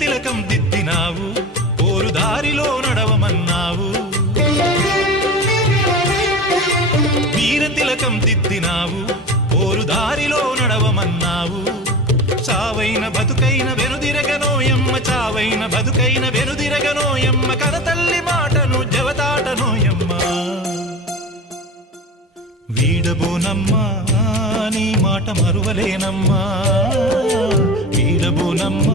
తిలకం దిద్దినావు పోరు దారిలో నడవమన్నావు వీర తిలకం దిద్దినావు పోరు దారిలో నడవమన్నావు చావైన బతుకైన వెనుదిరగనోయమ్మ చావైన బతుకైన వెనుదిరగనోయమ్మ కరతల్లి మాటను జవతాటనోయమ్మ వీడబోనమ్మా నీ మాట మరువలేనమ్మా